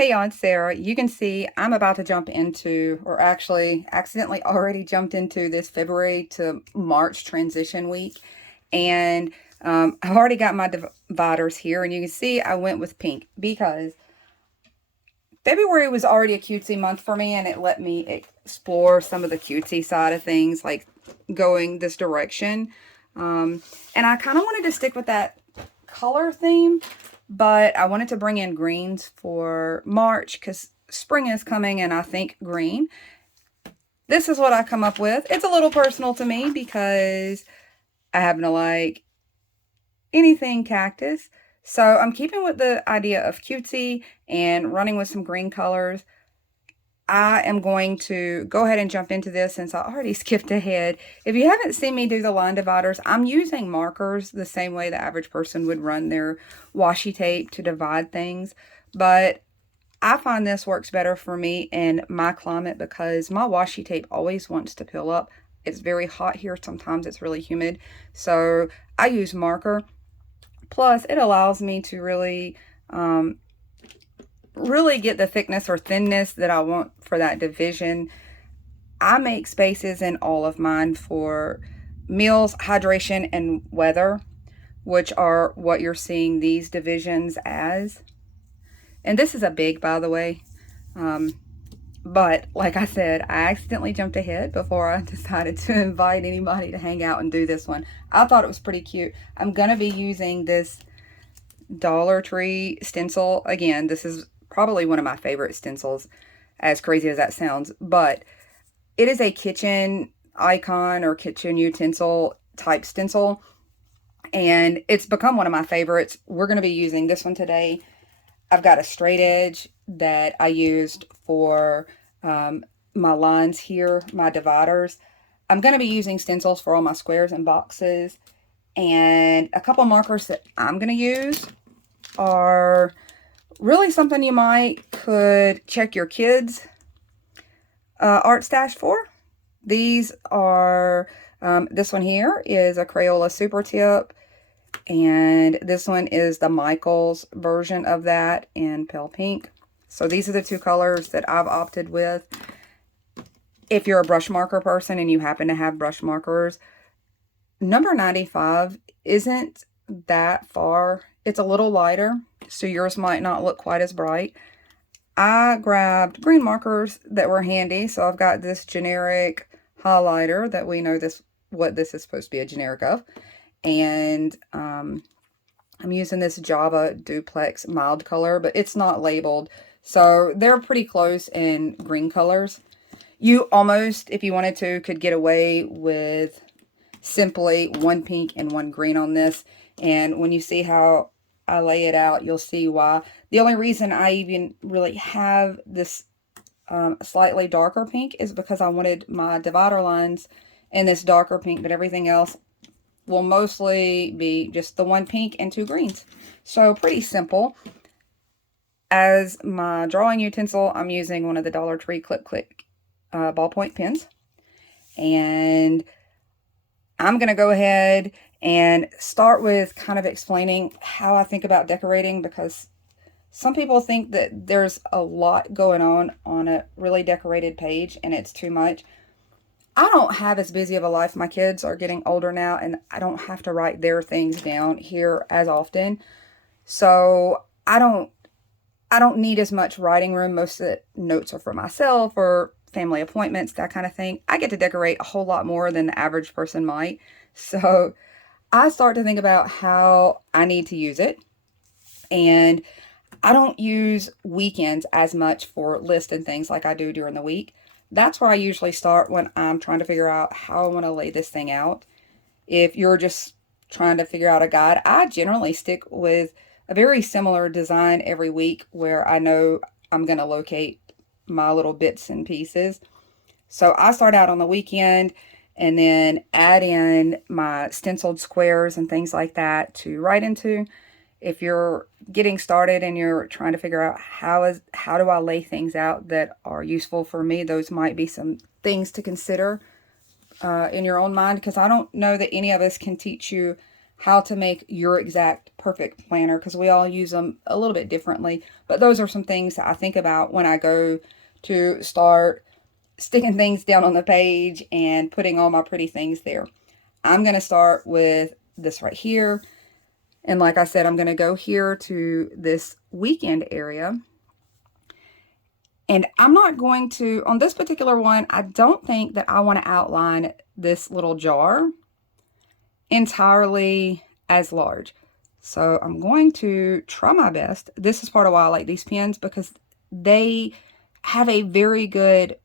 Hey, Aunt Sarah, you can see I'm about to jump into, or actually accidentally already jumped into this February to March transition week. And I've already got my dividers here, and you can see I went with pink because February was already a cutesy month for me, and it let me explore some of the cutesy side of things, like going this direction. And I kind of wanted to stick with that color theme, but I wanted to bring in greens for March because spring is coming and I think green. This is what I come up with. It's a little personal to me because I happen to like anything cactus. So I'm keeping with the idea of cutesy and running with some green colors. I am going to go ahead and jump into this since I already skipped ahead. If you haven't seen me do the line dividers, I'm using markers the same way the average person would run their washi tape to divide things. But I find this works better for me in my climate because my washi tape always wants to peel up. It's very hot here. Sometimes it's really humid. So I use marker. Plus, it allows me to really get the thickness or thinness that I want for that division. I make spaces in all of mine for meals, hydration, and weather, which are what you're seeing these divisions as. And this is a big, by the way. Um, but like I said, I accidentally jumped ahead before I decided to invite anybody to hang out and do this one. I thought it was pretty cute. I'm going to be using this Dollar Tree stencil. Again, this is probably one of my favorite stencils, as crazy as that sounds, but it is a kitchen icon or kitchen utensil type stencil, and it's become one of my favorites. We're going to be using this one today. I've got a straight edge that I used for my lines here, my dividers. I'm going to be using stencils for all my squares and boxes, and a couple markers that I'm going to use are really something you might could check your kids' art stash for. These are, this one here is a Crayola Super Tip, and this one is the Michaels version of that in pale pink. So these are the two colors that I've opted with. If you're a brush marker person and you happen to have brush markers, number 95 isn't that far. It's a little lighter, so yours might not look quite as bright. I grabbed green markers that were handy, so I've got this generic highlighter that we know what this is supposed to be a generic of. And I'm using this Java Duplex mild color, but it's not labeled. So they're pretty close in green colors. You almost, if you wanted to, could get away with simply one pink and one green on this. And when you see how I lay it out, you'll see why. The only reason I even really have this slightly darker pink is because I wanted my divider lines in this darker pink, but everything else will mostly be just the one pink and two greens. So pretty simple. As my drawing utensil, I'm using one of the Dollar Tree Clip Click ballpoint pens. And I'm going to go ahead and start with kind of explaining how I think about decorating, because some people think that there's a lot going on a really decorated page and it's too much. I don't have as busy of a life. My kids are getting older now and I don't have to write their things down here as often. So I don't need as much writing room. Most of the notes are for myself or family appointments, that kind of thing. I get to decorate a whole lot more than the average person might. So I start to think about how I need to use it. And I don't use weekends as much for lists and things like I do during the week. That's where I usually start when I'm trying to figure out how I want to lay this thing out. If you're just trying to figure out a guide, I generally stick with a very similar design every week where I know I'm going to locate my little bits and pieces. So I start out on the weekend and then add in my stenciled squares and things like that to write into. If you're getting started and you're trying to figure out how do I lay things out that are useful for me, those might be some things to consider in your own mind, because I don't know that any of us can teach you how to make your exact perfect planner, because we all use them a little bit differently. But those are some things that I think about when I go to start sticking things down on the page and putting all my pretty things there. I'm going to start with this right here. And like I said, I'm going to go here to this weekend area. And I'm not going to, on this particular one, I don't think that I want to outline this little jar entirely as large. So I'm going to try my best. This is part of why I like these pens, because they have a very good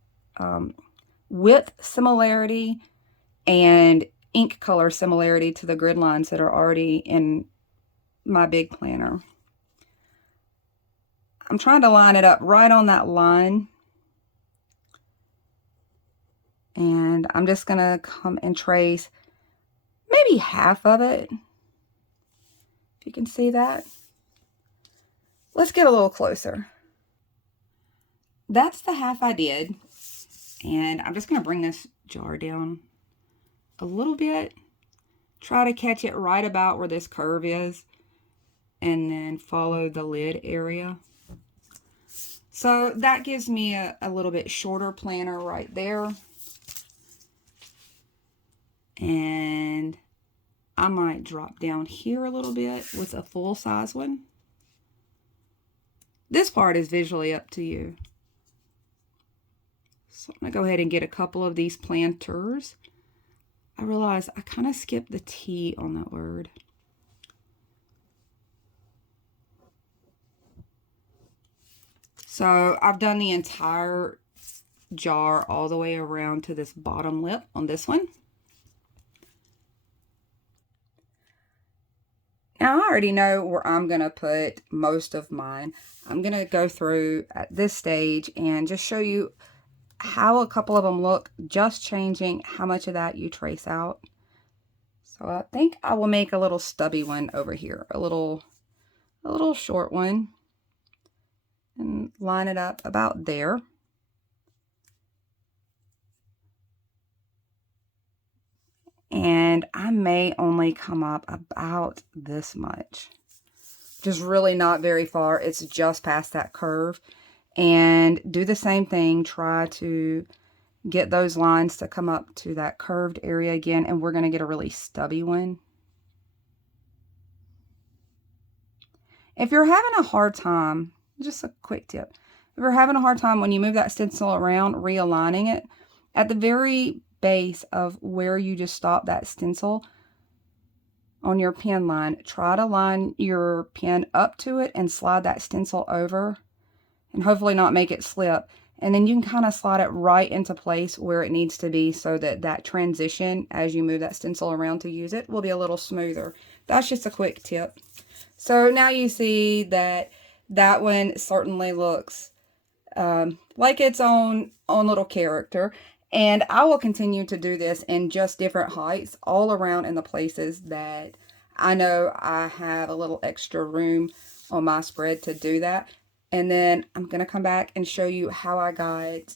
width similarity and ink color similarity to the grid lines that are already in my big planner. I'm trying to line it up right on that line. And I'm just going to come and trace maybe half of it. If you can see that. Let's get a little closer. That's the half I did. And I'm just going to bring this jar down a little bit. Try to catch it right about where this curve is. And then follow the lid area. So that gives me a little bit shorter planner right there. And I might drop down here a little bit with a full size one. This part is visually up to you. So I'm going to go ahead and get a couple of these planters. I realize I kind of skipped the T on that word. So I've done the entire jar all the way around to this bottom lip on this one. Now I already know where I'm going to put most of mine. I'm going to go through at this stage and just show you how a couple of them look, just changing how much of that you trace out. So I think I will make a little stubby one over here, a little short one, and line it up about there. And I may only come up about this much. Just really not very far. It's just past that curve. And do the same thing. Try to get those lines to come up to that curved area again. And we're going to get a really stubby one. If you're having a hard time, just a quick tip. If you're having a hard time when you move that stencil around, realigning it, at the very base of where you just stop that stencil on your pen line, try to line your pen up to it and slide that stencil over and hopefully not make it slip. And then you can kind of slide it right into place where it needs to be so that that transition as you move that stencil around to use it will be a little smoother. That's just a quick tip. So now you see that that one certainly looks like its own little character. And I will continue to do this in just different heights all around in the places that I know I have a little extra room on my spread to do that. And then I'm going to come back and show you how I got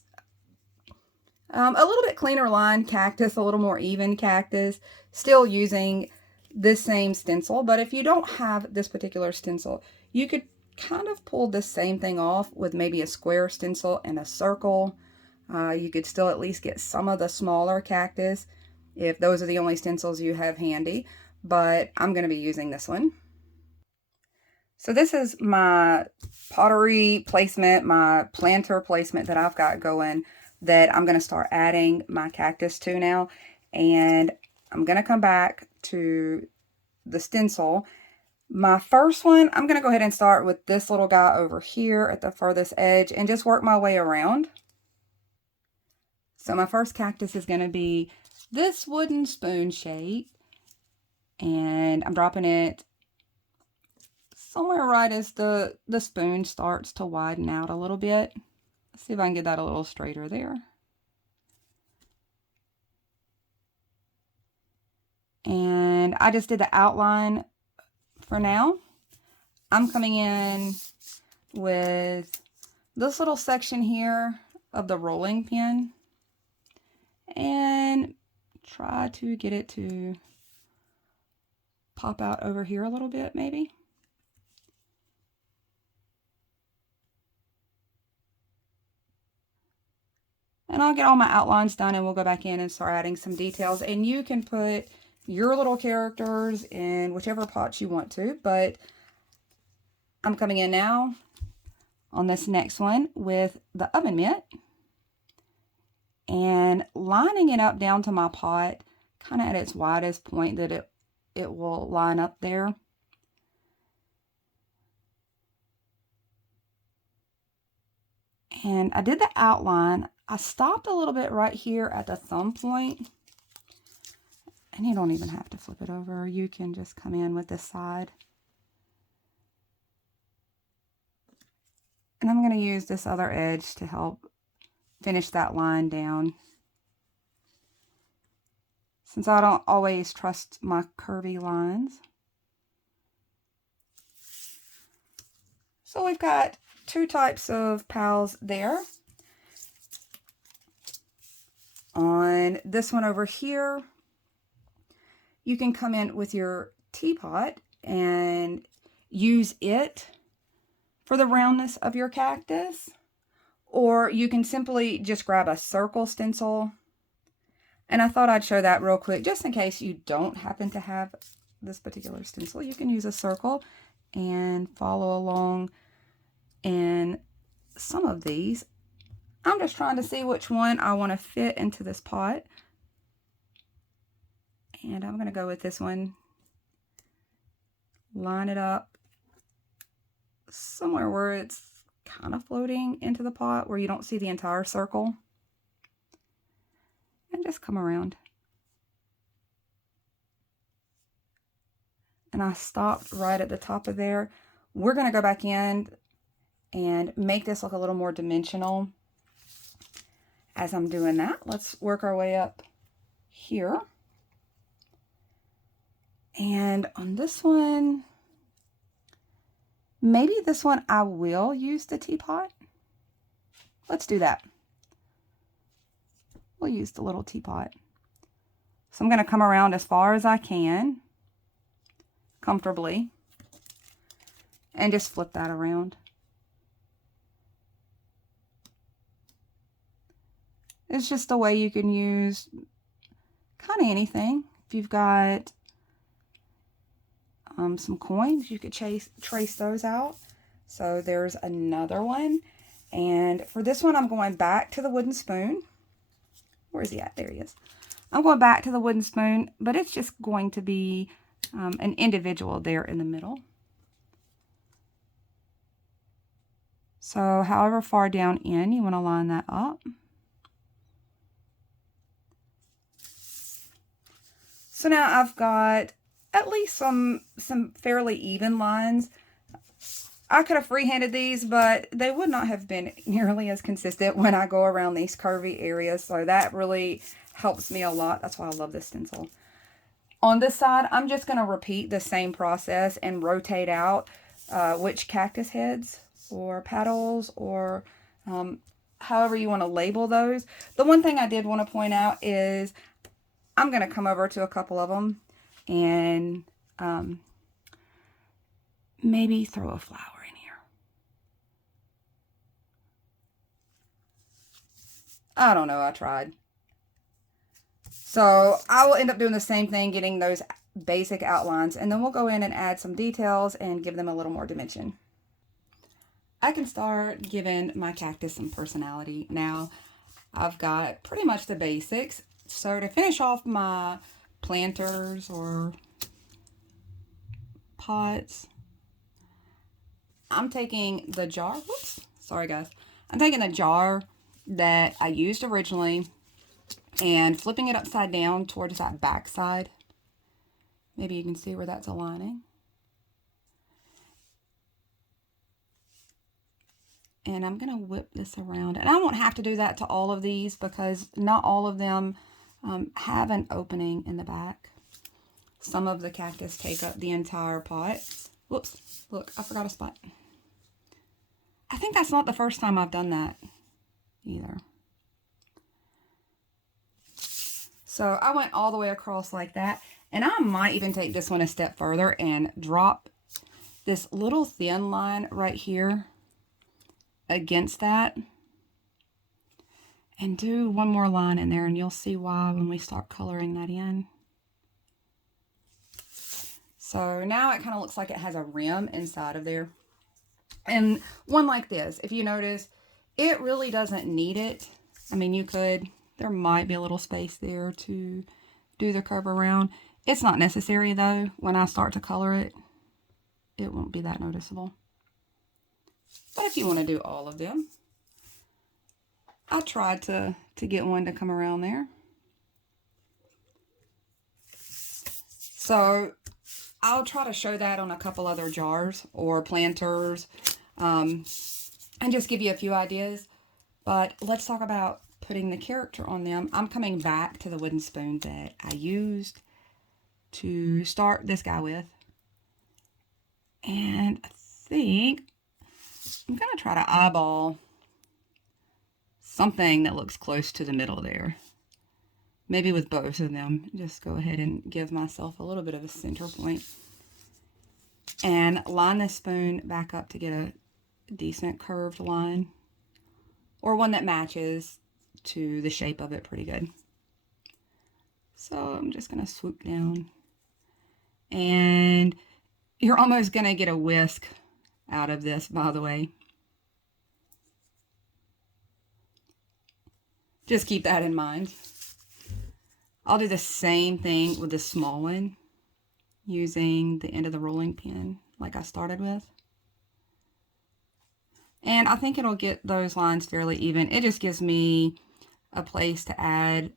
a little bit cleaner line cactus, a little more even cactus, still using this same stencil. But if you don't have this particular stencil, you could kind of pull the same thing off with maybe a square stencil and a circle. You could still at least get some of the smaller cactus if those are the only stencils you have handy, but I'm going to be using this one. So this is my pottery placement, my planter placement that I've got going that I'm going to start adding my cactus to now. And I'm going to come back to the stencil. My first one, I'm going to go ahead and start with this little guy over here at the furthest edge and just work my way around. So my first cactus is going to be this wooden spoon shape, and I'm dropping it somewhere right as the spoon starts to widen out a little bit. Let's see if I can get that a little straighter there. And I just did the outline for now. I'm coming in with this little section here of the rolling pin and try to get it to pop out over here a little bit maybe. And I'll get all my outlines done and we'll go back in and start adding some details. And you can put your little characters in whichever pots you want to, but I'm coming in now on this next one with the oven mitt and lining it up down to my pot, kind of at its widest point that it will line up there. And I did the outline. I stopped a little bit right here at the thumb point. And you don't even have to flip it over. You can just come in with this side. And I'm going to use this other edge to help finish that line down. Since I don't always trust my curvy lines. So we've got two types of pals there. On this one over here, you can come in with your teapot and use it for the roundness of your cactus, or you can simply just grab a circle stencil. And I thought I'd show that real quick, just in case you don't happen to have this particular stencil. You can use a circle and follow along in some of these. I'm just trying to see which one I want to fit into this pot. And I'm going to go with this one. Line it up somewhere where it's kind of floating into the pot, where you don't see the entire circle. And just come around. And I stopped right at the top of there. We're going to go back in and make this look a little more dimensional. As I'm doing that, let's work our way up here. And on this one, maybe this one I will use the teapot. Let's do that. We'll use the little teapot. So I'm going to come around as far as I can, comfortably, and just flip that around. It's just a way you can use kind of anything. If you've got some coins, you could trace those out. So there's another one. And for this one, I'm going back to the wooden spoon. Where is he at? There he is. I'm going back to the wooden spoon, but it's just going to be an individual there in the middle. So however far down in, you want to line that up. So now I've got at least some fairly even lines. I could have freehanded these, but they would not have been nearly as consistent when I go around these curvy areas. So that really helps me a lot. That's why I love this stencil. On this side, I'm just going to repeat the same process and rotate out which cactus heads or petals or however you want to label those. The one thing I did want to point out is I'm going to come over to a couple of them and maybe throw a flower in here. I don't know, I tried. So I will end up doing the same thing, getting those basic outlines, and then we'll go in and add some details and give them a little more dimension. I can start giving my cactus some personality now. I've got pretty much the basics. So to finish off my planters or pots, I'm taking the jar, whoops, sorry guys. I'm taking the jar that I used originally and flipping it upside down towards that back side. Maybe you can see where that's aligning. And I'm going to whip this around. And I won't have to do that to all of these because not all of them have an opening in the back. Some of the cactus take up the entire pot. Whoops, look, I forgot a spot. I think that's not the first time I've done that either. So I went all the way across like that. And I might even take this one a step further and drop this little thin line right here against that. And do one more line in there, and you'll see why when we start coloring that in. So now it kind of looks like it has a rim inside of there. And one like this, if you notice, it really doesn't need it. I mean, you could, there might be a little space there to do the curve around. It's not necessary though. When I start to color it, it won't be that noticeable. But if you want to do all of them, I tried to get one to come around there. So I'll try to show that on a couple other jars or planters, and just give you a few ideas. But let's talk about putting the character on them. I'm coming back to the wooden spoon that I used to start this guy with. And I think I'm going to try to eyeball something that looks close to the middle there. Maybe with both of them. Just go ahead and give myself a little bit of a center point. And line this spoon back up to get a decent curved line. Or one that matches to the shape of it pretty good. So I'm just going to swoop down. And you're almost going to get a whisk out of this, by the way. Just keep that in mind. I'll do the same thing with the small one using the end of the rolling pin like I started with. And I think it'll get those lines fairly even. It just gives me a place to add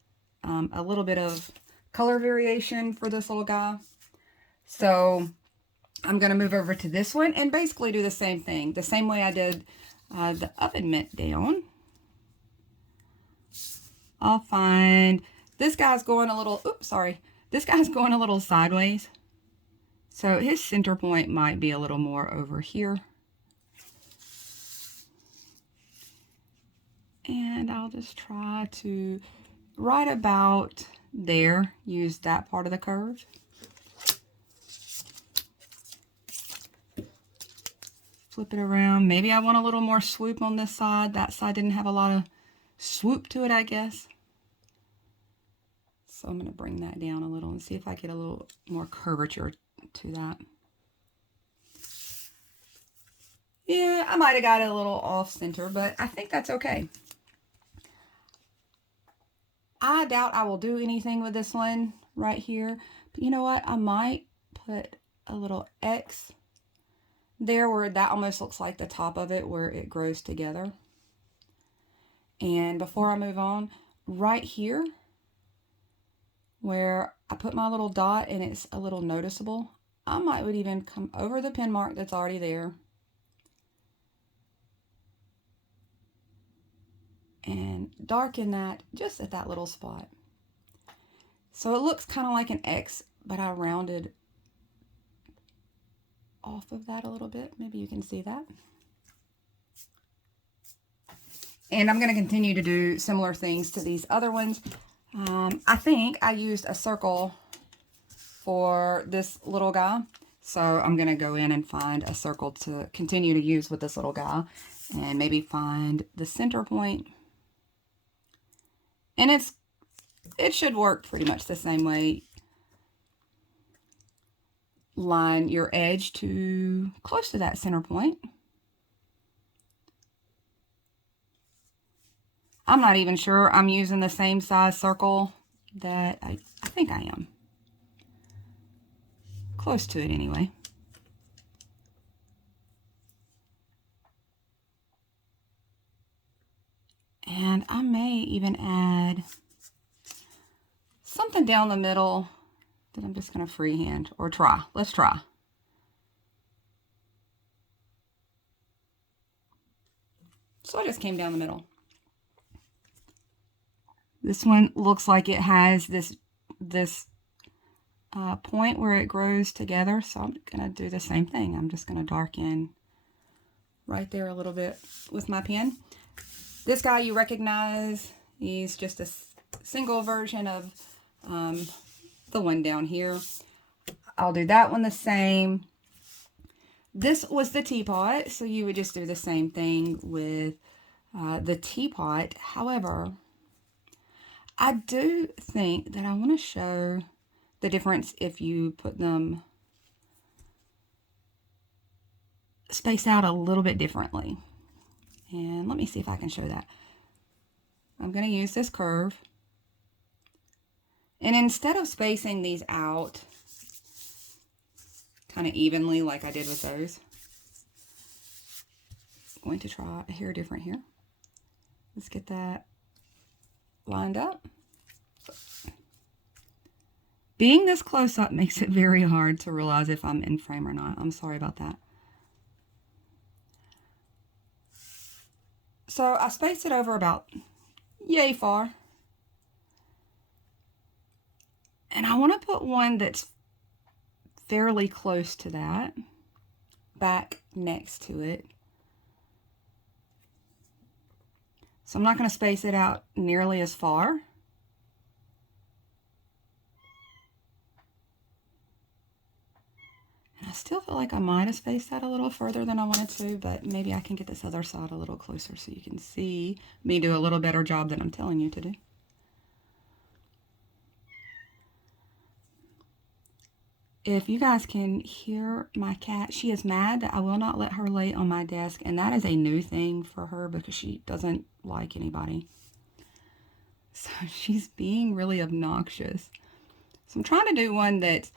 a little bit of color variation for this little guy. So I'm going to move over to this one and basically do the same thing. The same way I did the oven mitt down. I'll find, this guy's going a little, oops, sorry. This guy's going a little sideways. So his center point might be a little more over here. And I'll just try to, right about there, use that part of the curve. Flip it around. Maybe I want a little more swoop on this side. That side didn't have a lot of swoop to it, I guess. So I'm going to bring that down a little and see if I get a little more curvature to that. Yeah, I might have got it a little off center, but I think that's okay. I doubt I will do anything with this one right here. But you know what? I might put a little X there where that almost looks like the top of it where it grows together. And before I move on, right here where I put my little dot and it's a little noticeable, I might would even come over the pin mark that's already there and darken that just at that little spot. So it looks kind of like an X, but I rounded off of that a little bit. Maybe you can see that. And I'm going to continue to do similar things to these other ones. I think I used a circle for this little guy. So I'm going to go in and find a circle to continue to use with this little guy. And maybe find the center point. And it should work pretty much the same way. Line your edge to close to that center point. I'm not even sure I'm using the same size circle that I think I am. Close to it anyway. And I may even add something down the middle that I'm just going to freehand or try. Let's try. So I just came down the middle. This one looks like it has this point where it grows together. So I'm going to do the same thing. I'm just going to darken right there a little bit with my pen. This guy you recognize, he's just a single version of the one down here. I'll do that one the same. This was the teapot, so you would just do the same thing with the teapot. However, I do think that I want to show the difference if you put them spaced out a little bit differently. And let me see if I can show that. I'm going to use this curve. And instead of spacing these out kind of evenly like I did with those, I'm going to try a hair different here. Let's get that lined up. Being this close up makes it very hard to realize if I'm in frame or not. I'm sorry about that. So I spaced it over about yay far. And I want to put one that's fairly close to that back next to it. So I'm not going to space it out nearly as far. And I still feel like I might have spaced that a little further than I wanted to, but maybe I can get this other side a little closer so you can see me do a little better job than I'm telling you to do. If you guys can hear my cat, she is mad that I will not let her lay on my desk, and that is a new thing for her because she doesn't like anybody. So she's being really obnoxious. So I'm trying to do one that's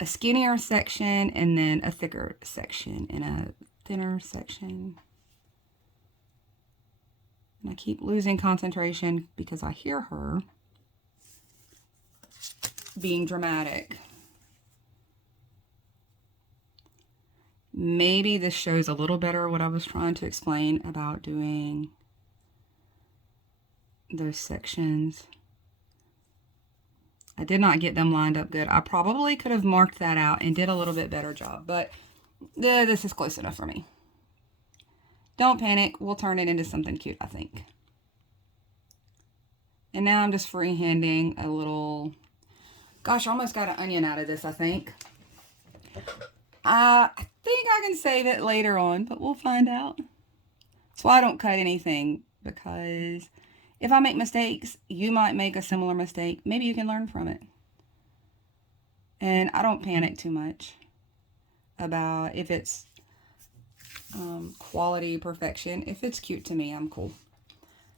a skinnier section and then a thicker section and a thinner section. And I keep losing concentration because I hear her being dramatic. Maybe this shows a little better what I was trying to explain about doing those sections. I did not get them lined up good. I probably could have marked that out and did a little bit better job, but this is close enough for me. Don't panic. We'll turn it into something cute, I think. And now I'm just freehanding a little... Gosh, I almost got an onion out of this, I think. I think I can save it later on, but we'll find out. That's why I don't cut anything, because if I make mistakes, you might make a similar mistake. Maybe you can learn from it. And I don't panic too much about if it's quality perfection. If it's cute to me, I'm cool.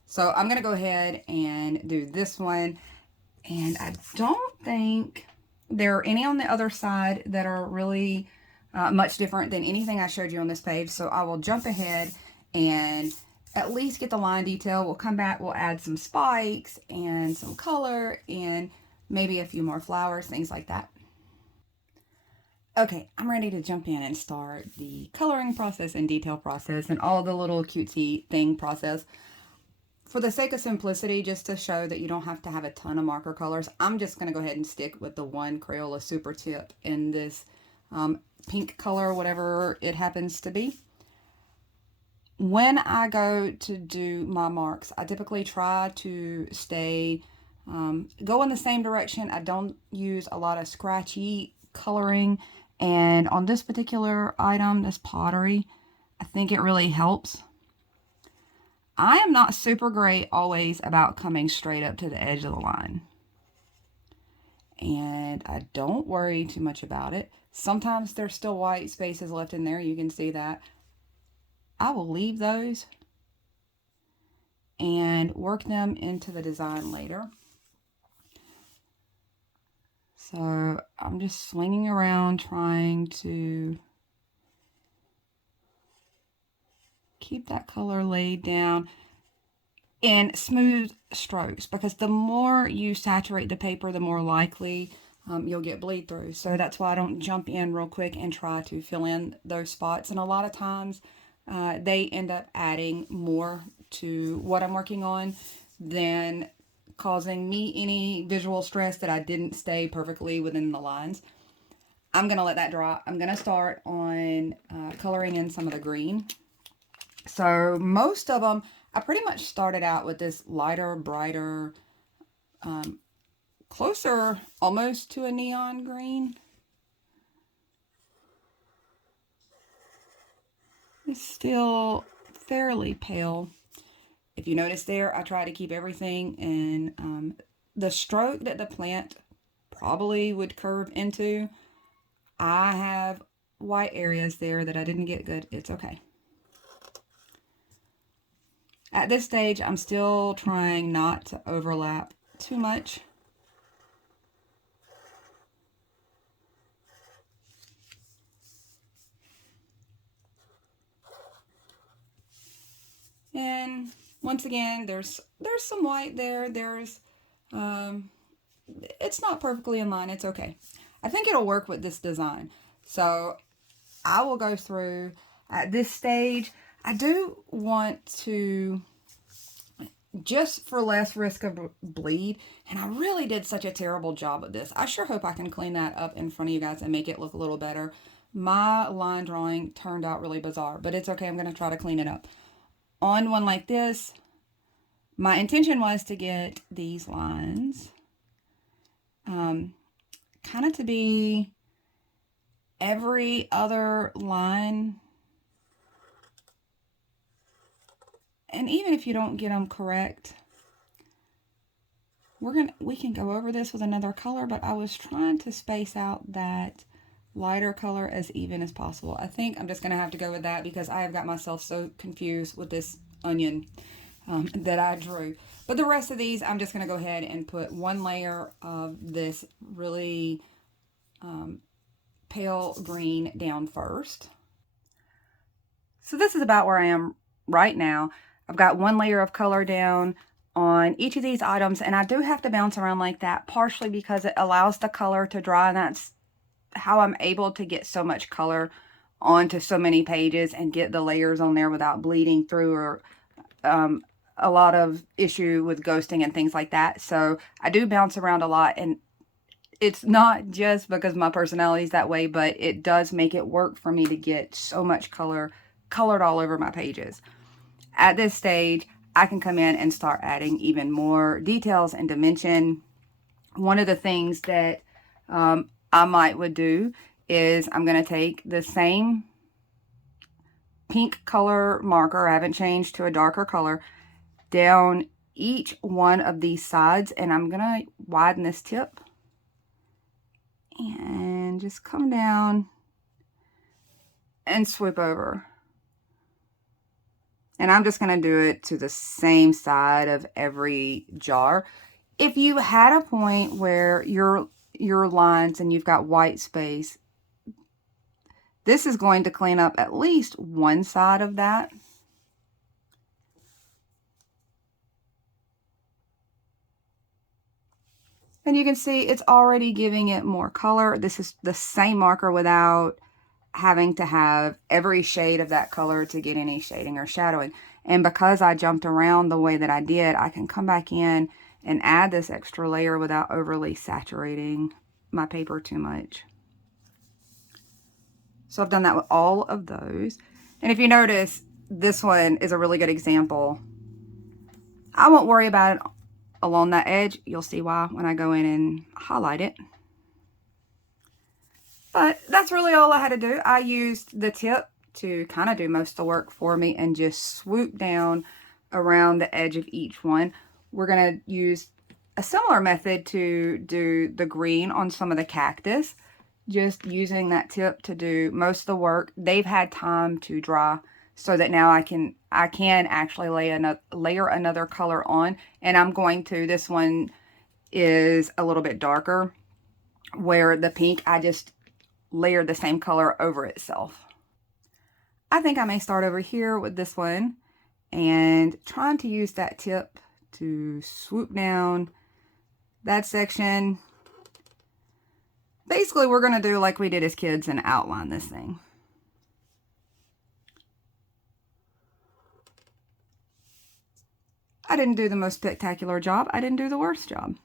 So I'm going to go ahead and do this one. And I don't think there are any on the other side that are really much different than anything I showed you on this page. So I will jump ahead and at least get the line detail. We'll come back, we'll add some spikes and some color and maybe a few more flowers, things like that. Okay, I'm ready to jump in and start the coloring process and detail process and all the little cutesy thing process. For the sake of simplicity, just to show that you don't have to have a ton of marker colors, I'm just going to go ahead and stick with the one Crayola Super Tip in this pink color, whatever it happens to be. When I go to do my marks, I typically try to stay, go in the same direction. I don't use a lot of scratchy coloring. And on this particular item, this pottery, I think it really helps. I am not super great always about coming straight up to the edge of the line. And I don't worry too much about it. Sometimes there's still white spaces left in there. You can see that. I will leave those and work them into the design later. So I'm just swinging around trying to keep that color laid down in smooth strokes, because the more you saturate the paper, the more likely you'll get bleed through. So that's why I don't jump in real quick and try to fill in those spots. And a lot of times they end up adding more to what I'm working on than causing me any visual stress that I didn't stay perfectly within the lines. I'm going to let that dry. I'm going to start on coloring in some of the green. So most of them, I pretty much started out with this lighter, brighter closer almost to a neon green. It's still fairly pale. If you notice there, I try to keep everything in the stroke that the plant probably would curve into. I have white areas there that I didn't get good. It's okay. At this stage, I'm still trying not to overlap too much. And once again, there's some white there. It's not perfectly in line. It's okay. I think it'll work with this design. So I will go through at this stage. I do want to, just for less risk of bleed, and I really did such a terrible job of this. I sure hope I can clean that up in front of you guys and make it look a little better. My line drawing turned out really bizarre, but it's okay. I'm going to try to clean it up. On one like this, my intention was to get these lines kind of to be every other line. And even if you don't get them correct, we can go over this with another color, but I was trying to space out that lighter color as even as possible. I think I'm just going to have to go with that because I have got myself so confused with this onion that I drew. But the rest of these, I'm just going to go ahead and put one layer of this really pale green down first. So this is about where I am right now. I've got one layer of color down on each of these items, and I do have to bounce around like that, partially because it allows the color to dry, and that's how I'm able to get so much color onto so many pages and get the layers on there without bleeding through or a lot of issue with ghosting and things like that. So I do bounce around a lot, and it's not just because my personality is that way, but it does make it work for me to get so much colored all over my pages. At this stage, I can come in and start adding even more details and dimension. One of the things that I would do is I'm going to take the same pink color marker, I haven't changed to a darker color, down each one of these sides, and I'm going to widen this tip and just come down and swoop over. And I'm just going to do it to the same side of every jar. If you had a point where your lines and you've got white space, this is going to clean up at least one side of that. And you can see it's already giving it more color. This is the same marker without having to have every shade of that color to get any shading or shadowing. And because I jumped around the way that I did, I can come back in and add this extra layer without overly saturating my paper too much. So I've done that with all of those. And if you notice, this one is a really good example. I won't worry about it along that edge. You'll see why when I go in and highlight it. But that's really all I had to do. I used the tip to kind of do most of the work for me and just swoop down around the edge of each one. We're going to use a similar method to do the green on some of the cactus. Just using that tip to do most of the work. They've had time to dry so that now I can actually layer another color on. And I'm going to, this one is a little bit darker, where the pink, I just layered the same color over itself. I think I may start over here with this one and trying to use that tip to swoop down that section. Basically, we're going to do like we did as kids and outline this thing. I didn't do the most spectacular job. I didn't do the worst job.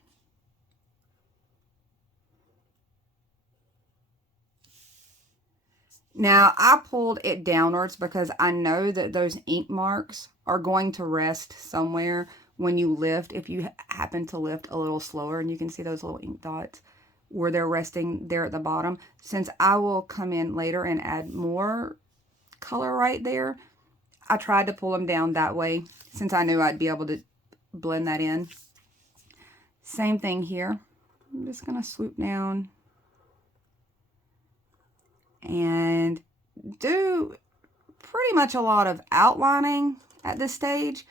Now, I pulled it downwards because I know that those ink marks are going to rest somewhere when you lift, if you happen to lift a little slower, and you can see those little ink dots where they're resting there at the bottom, since I will come in later and add more color right there, I tried to pull them down that way since I knew I'd be able to blend that in. Same thing here. I'm just going to swoop down and do pretty much a lot of outlining at this stage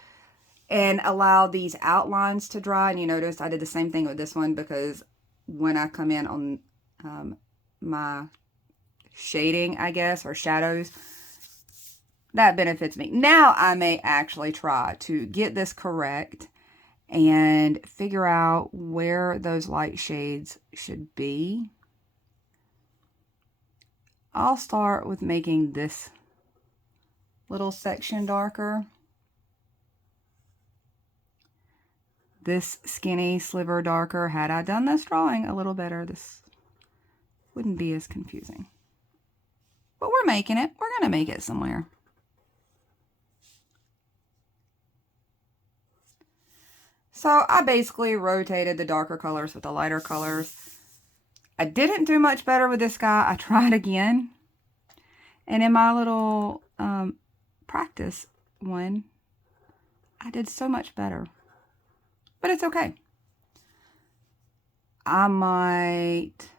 and allow these outlines to dry. And you notice I did the same thing with this one, because when I come in on my shading, I guess, or shadows, that benefits me. Now I may actually try to get this correct and figure out where those light shades should be. I'll start with making this little section darker. This skinny sliver darker. Had I done this drawing a little better, this wouldn't be as confusing. But we're making it. We're going to make it somewhere. So I basically rotated the darker colors with the lighter colors. I didn't do much better with this guy. I tried again. And in my little practice one, I did so much better. But it's okay. I might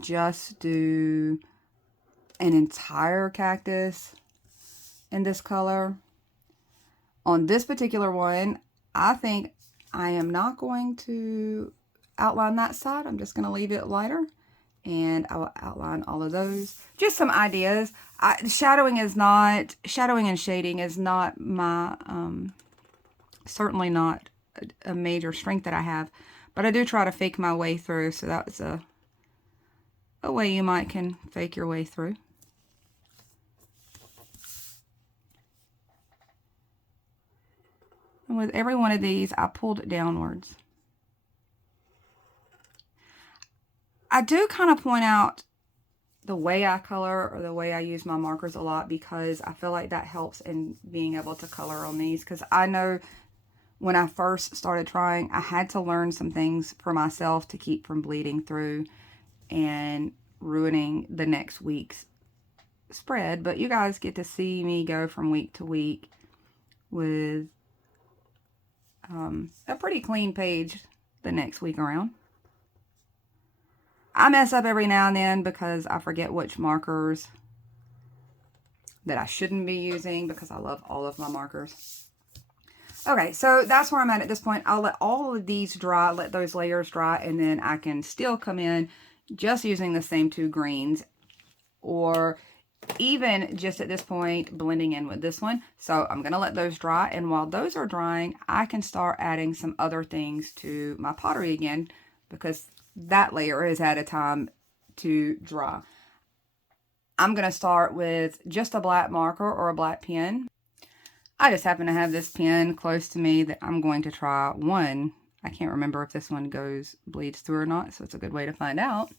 just do an entire cactus in this color. On this particular one, I think I am not going to outline that side. I'm just going to leave it lighter, and I will outline all of those. Just some ideas. Shadowing and shading is not my, certainly not a major strength that I have, but I do try to fake my way through. So that's a way you can fake your way through. And with every one of these, I pulled it downwards. I do kind of point out the way I color or the way I use my markers a lot, because I feel like that helps in being able to color on these. Because I know when I first started trying, I had to learn some things for myself to keep from bleeding through and ruining the next week's spread. But you guys get to see me go from week to week with a pretty clean page the next week around. I mess up every now and then because I forget which markers that I shouldn't be using, because I love all of my markers. Okay, so that's where I'm at this point. I'll let all of these dry, let those layers dry, and then I can still come in just using the same two greens, or even just at this point blending in with this one. So I'm going to let those dry, and while those are drying, I can start adding some other things to my pottery again, because that layer has had a time to dry. I'm going to start with just a black marker or a black pen. I just happen to have this pen close to me that I'm going to try one. I can't remember if this one bleeds through or not, so it's a good way to find out.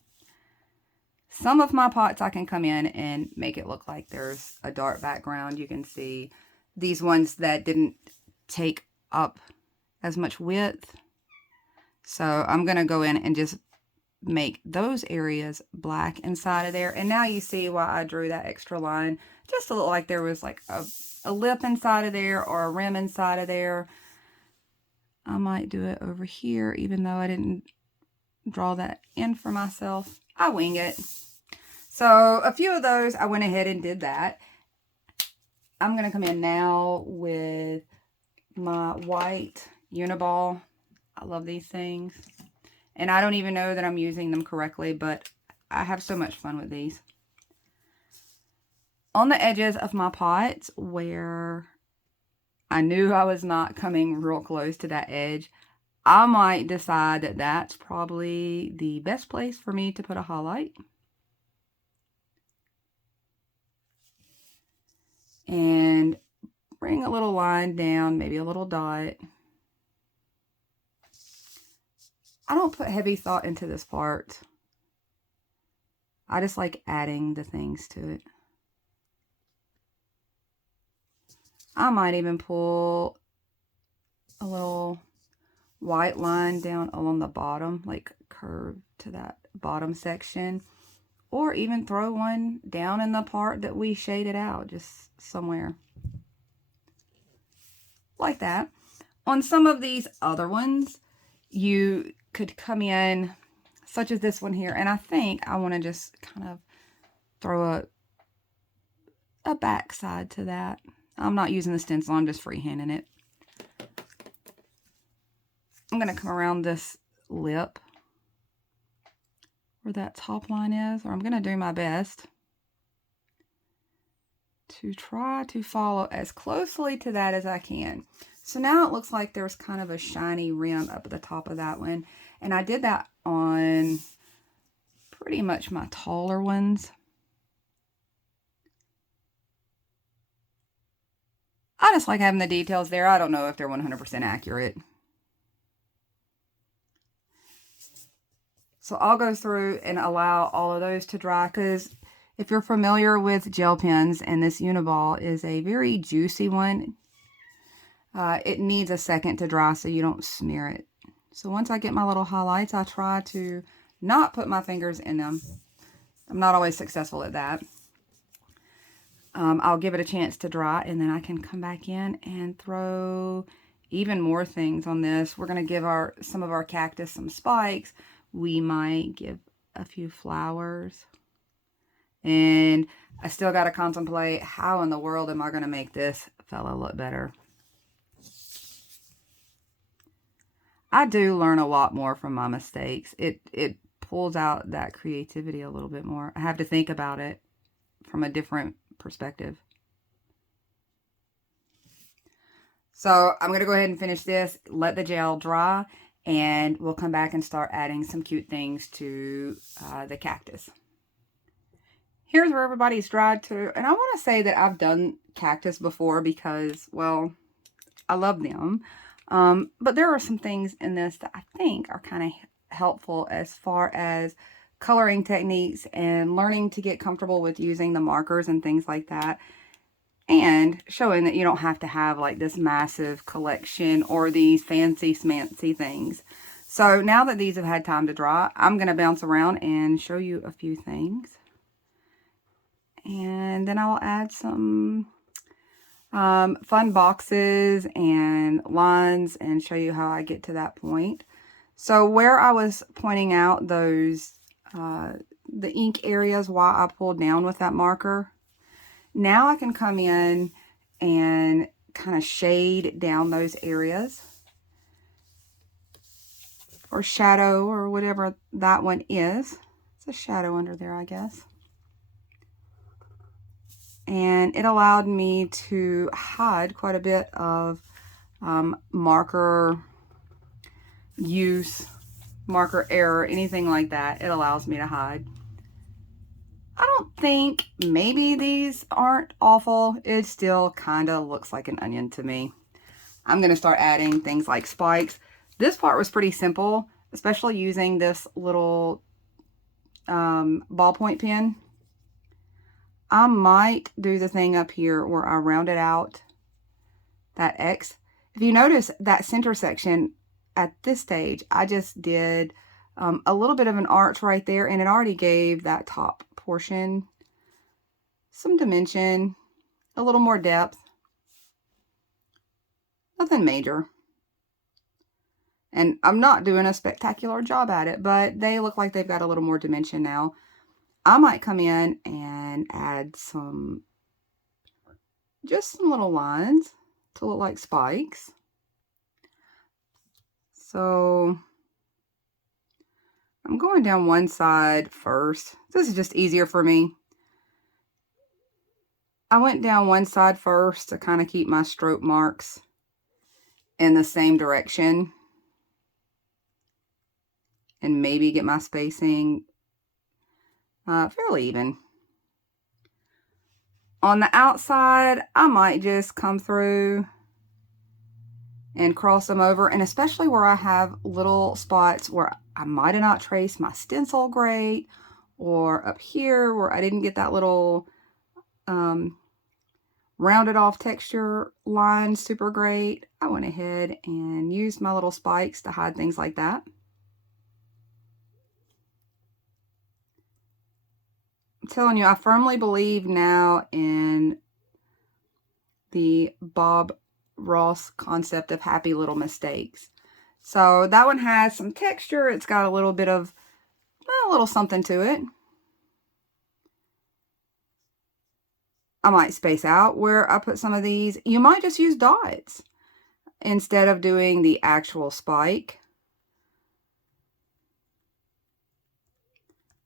Some of my pots I can come in and make it look like there's a dark background. You can see these ones that didn't take up as much width. So I'm going to go in and just make those areas black inside of there. And now you see why I drew that extra line, just to look like there was like a lip inside of there or a rim inside of there. I might do it over here, even though I didn't draw that in for myself. I wing it. So a few of those, I went ahead and did that. I'm going to come in now with my white Uniball. I love these things. And I don't even know that I'm using them correctly, but I have so much fun with these. On the edges of my pots where I knew I was not coming real close to that edge, I might decide that that's probably the best place for me to put a highlight. And bring a little line down, maybe a little dot. I don't put heavy thought into this part. I just like adding the things to it. I might even pull a little white line down along the bottom, like curve to that bottom section, or even throw one down in the part that we shaded out, just somewhere like that. On some of these other ones, you could come in, such as this one here, and I think I want to just kind of throw a back side to that. I'm not using the stencil, I'm just freehanding it. I'm going to come around this lip where that top line is, or I'm going to do my best to try to follow as closely to that as I can. So now it looks like there's kind of a shiny rim up at the top of that one. And I did that on pretty much my taller ones. I just like having the details there. I don't know if they're 100% accurate. So I'll go through and allow all of those to dry, because if you're familiar with gel pens, and this Uniball is a very juicy one, it needs a second to dry so you don't smear it. So once I get my little highlights, I try to not put my fingers in them. I'm not always successful at that. I'll give it a chance to dry, and then I can come back in and throw even more things on this. We're going to give some of our cactus some spikes. We might give a few flowers. And I still got to contemplate, how in the world am I going to make this fella look better? I do learn a lot more from my mistakes. It pulls out that creativity a little bit more. I have to think about it from a different perspective. So I'm going to go ahead and finish this, let the gel dry, and we'll come back and start adding some cute things to the cactus. Here's where everybody's dried to. And I want to say that I've done cactus before because, well, I love them. But there are some things in this that I think are kind of helpful as far as coloring techniques and learning to get comfortable with using the markers and things like that. And showing that you don't have to have like this massive collection or these fancy smancy things. So now that these have had time to dry, I'm going to bounce around and show you a few things. And then I'll add some fun boxes and lines and show you how I get to that point. So where I was pointing out those, the ink areas while I pulled down with that marker, now I can come in and kind of shade down those areas, or shadow, or whatever that one is. It's a shadow under there, I guess. And it allowed me to hide quite a bit of marker use, marker error, anything like that. It allows me to hide. I don't think, maybe these aren't awful. It still kind of looks like an onion to me. I'm going to start adding things like spikes. This part was pretty simple, especially using this little ballpoint pen. I might do the thing up here where I rounded out that X. If you notice that center section at this stage, I just did a little bit of an arch right there, and it already gave that top portion some dimension, a little more depth. Nothing major. And I'm not doing a spectacular job at it, but they look like they've got a little more dimension now. I might come in and add just some little lines to look like spikes. So I'm going down one side first. This is just easier for me. I went down one side first to kind of keep my stroke marks in the same direction and maybe get my spacing fairly even. On the outside, I might just come through and cross them over, and especially where I have little spots where I might have not traced my stencil great, or up here where I didn't get that little rounded off texture line, super great. I went ahead and used my little spikes to hide things like that. I'm telling you, I firmly believe now in the Bob Ross concept of happy little mistakes. So that one has some texture. It's got a little bit of, a little something to it. I might space out where I put some of these. You might just use dots instead of doing the actual spike.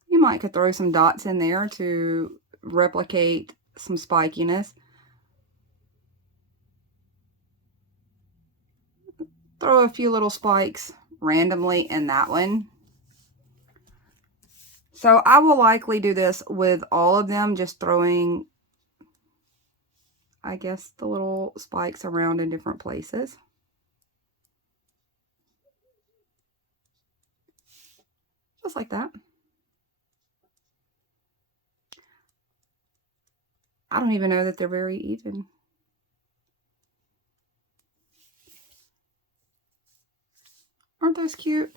You might could throw some dots in there to replicate some spikiness. Throw a few little spikes randomly in that one. So I will likely do this with all of them, just throwing, I guess, the little spikes around in different places. Just like that. I don't even know that they're very even. Aren't those cute?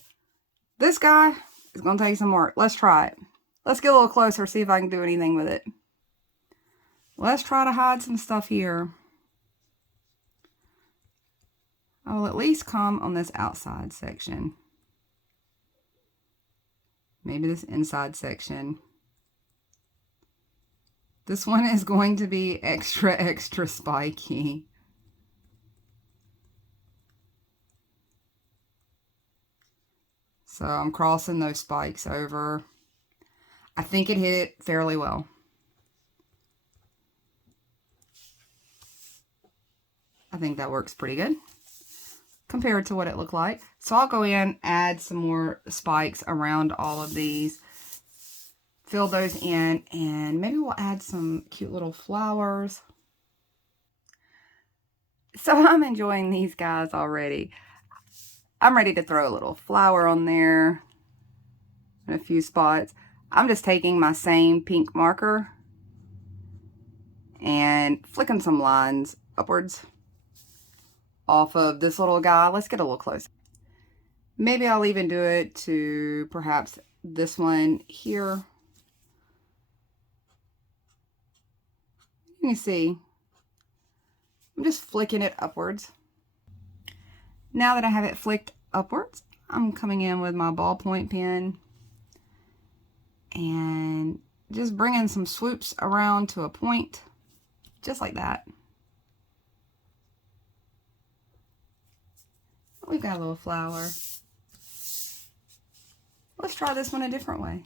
This guy is going to take some work. Let's try it. Let's get a little closer, see if I can do anything with it. Let's try to hide some stuff here. I will at least come on this outside section. Maybe this inside section. This one is going to be extra spiky. So I'm crossing those spikes over. I think it hit it fairly well. I think that works pretty good compared to what it looked like. So I'll go in, add some more spikes around all of these, fill those in, and maybe we'll add some cute little flowers. So I'm enjoying these guys already. I'm ready to throw a little flower on there in a few spots. I'm just taking my same pink marker and flicking some lines upwards off of this little guy. Let's get a little closer. Maybe I'll even do it to perhaps this one here. You can see I'm just flicking it upwards. Now that I have it flicked upwards, I'm coming in with my ballpoint pen and just bringing some swoops around to a point, just like that. We've got a little flower. Let's try this one a different way.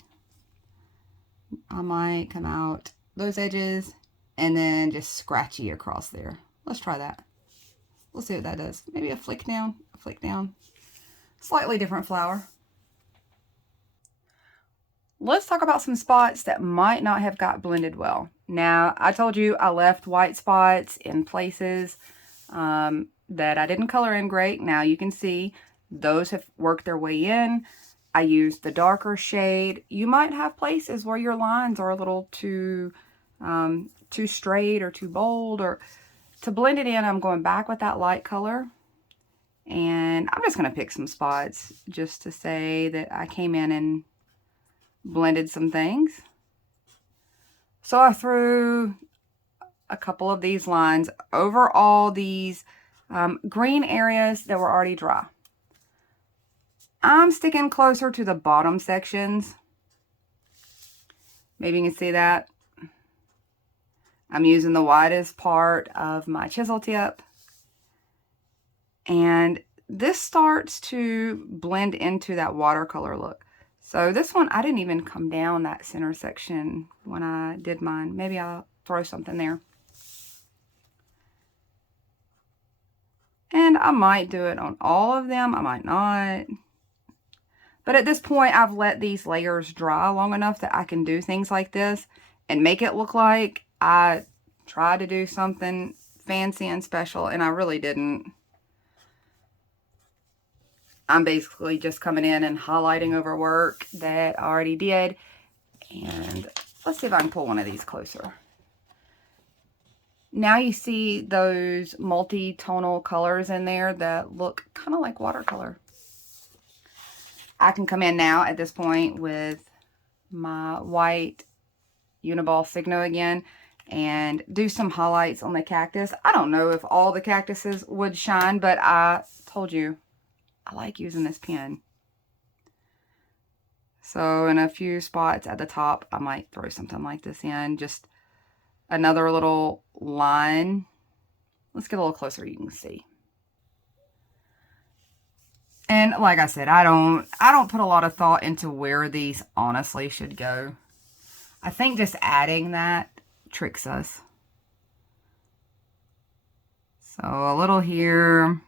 I might come out those edges and then just scratchy across there. Let's try that. We'll see what that does. Maybe a flick down, a flick down. Slightly different flower. Let's talk about some spots that might not have got blended well. Now, I told you I left white spots in places that I didn't color in great. Now you can see those have worked their way in. I used the darker shade. You might have places where your lines are a little too straight or too bold, or to blend it in, I'm going back with that light color. And I'm just going to pick some spots just to say that I came in and blended some things. So I threw a couple of these lines over all these green areas that were already dry. I'm sticking closer to the bottom sections. Maybe you can see that. I'm using the widest part of my chisel tip. And this starts to blend into that watercolor look. So this one, I didn't even come down that center section when I did mine. Maybe I'll throw something there. And I might do it on all of them. I might not. But at this point, I've let these layers dry long enough that I can do things like this and make it look like I tried to do something fancy and special, and I really didn't. I'm basically just coming in and highlighting over work that I already did. And let's see if I can pull one of these closer. Now you see those multi-tonal colors in there that look kind of like watercolor. I can come in now at this point with my white Uniball Signo again and do some highlights on the cactus. I don't know if all the cactuses would shine, but I told you I like using this pen. So in a few spots at the top, I might throw something like this in. Just another little line. Let's get a little closer, you can see. And like I said, I don't put a lot of thought into where these honestly should go. I think just adding that tricks us. So a little here.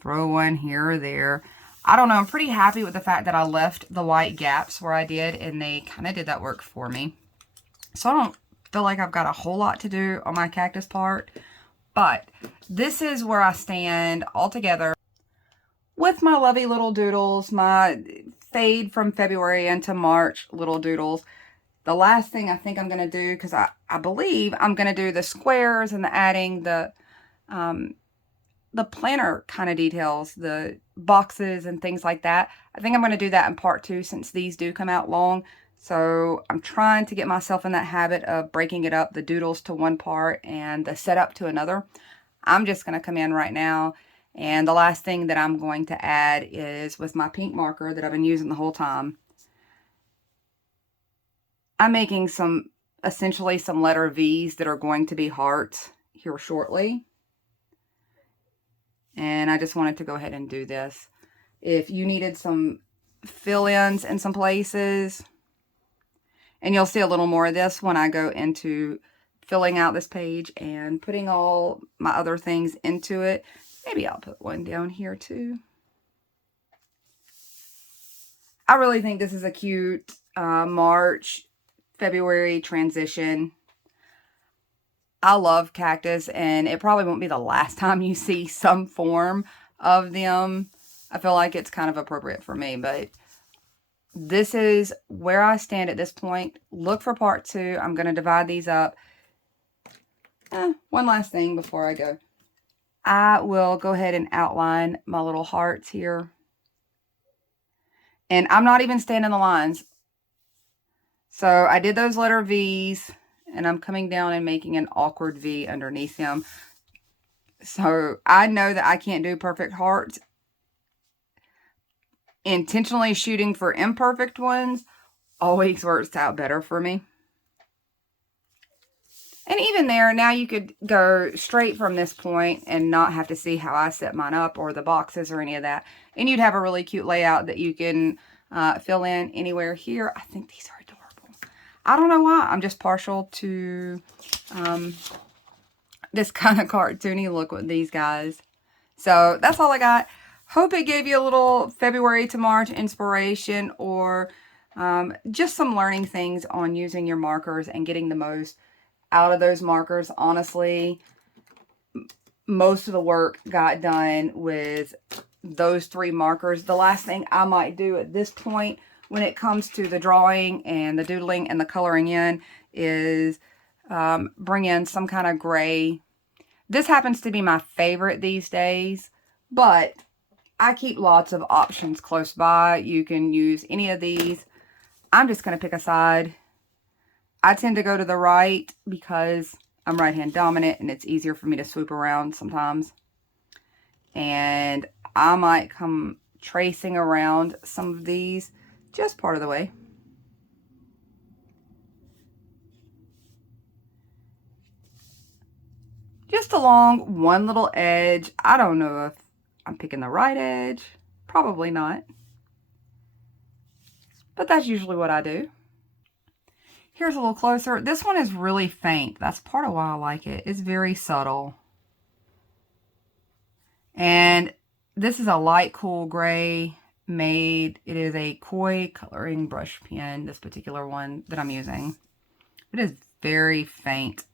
Throw one here or there. I don't know. I'm pretty happy with the fact that I left the white gaps where I did, and they kind of did that work for me. So I don't feel like I've got a whole lot to do on my cactus part. But this is where I stand all together with my lovely little doodles, my fade from February into March little doodles. The last thing I think I'm going to do, because I believe I'm going to do the squares and the adding the planner kind of details, the boxes and things like that. I think I'm going to do that in part 2 since these do come out long. So I'm trying to get myself in that habit of breaking it up, the doodles to one part and the setup to another. I'm just going to come in right now. And the last thing that I'm going to add is with my pink marker that I've been using the whole time. I'm making essentially some letter V's that are going to be hearts here shortly. And I just wanted to go ahead and do this. If you needed some fill-ins in some places, and you'll see a little more of this when I go into filling out this page and putting all my other things into it. Maybe I'll put one down here too. I really think this is a cute March, February transition. I love cactus, and it probably won't be the last time you see some form of them. I feel like it's kind of appropriate for me, but this is where I stand at this point. Look for part 2. I'm going to divide these up. One last thing before I go. I will go ahead and outline my little hearts here. And I'm not even staying in the lines. So I did those letter V's, and I'm coming down and making an awkward V underneath them. So I know that I can't do perfect hearts. Intentionally shooting for imperfect ones always works out better for me. And even there, now you could go straight from this point and not have to see how I set mine up or the boxes or any of that. And you'd have a really cute layout that you can fill in anywhere here. I think these are adorable. I don't know why. I'm just partial to this kind of cartoony look with these guys. So that's all I got. Hope it gave you a little February to March inspiration, or just some learning things on using your markers and getting the most out of those markers. Honestly, most of the work got done with those 3 markers. The last thing I might do at this point when it comes to the drawing and the doodling and the coloring in is bring in some kind of gray. This happens to be my favorite these days, but I keep lots of options close by. You can use any of these. I'm just going to pick a side. I tend to go to the right because I'm right-hand dominant and it's easier for me to swoop around sometimes. And I might come tracing around some of these just part of the way. Just along one little edge. I don't know if I'm picking the right edge. Probably not. But that's usually what I do. Here's a little closer. This one is really faint. That's part of why I like it. It's very subtle. And this is a light cool gray made. It is a Koi coloring brush pen, this particular one that I'm using. It is very faint.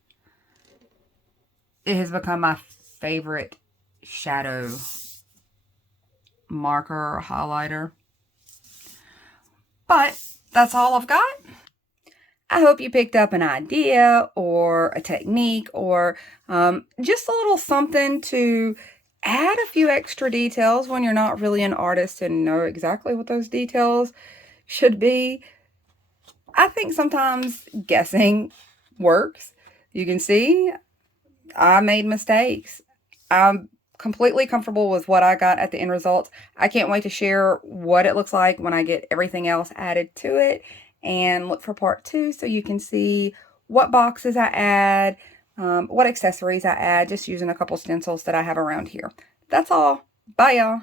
It has become my favorite shadow marker or highlighter. But that's all I've got. I hope you picked up an idea or a technique or just a little something to add a few extra details when you're not really an artist and know exactly what those details should be. I think sometimes guessing works. You can see I made mistakes. I'm completely comfortable with what I got at the end result. I can't wait to share what it looks like when I get everything else added to it, and look for part 2 so you can see what boxes I add, what accessories I add, just using a couple stencils that I have around here. That's all. Bye, y'all.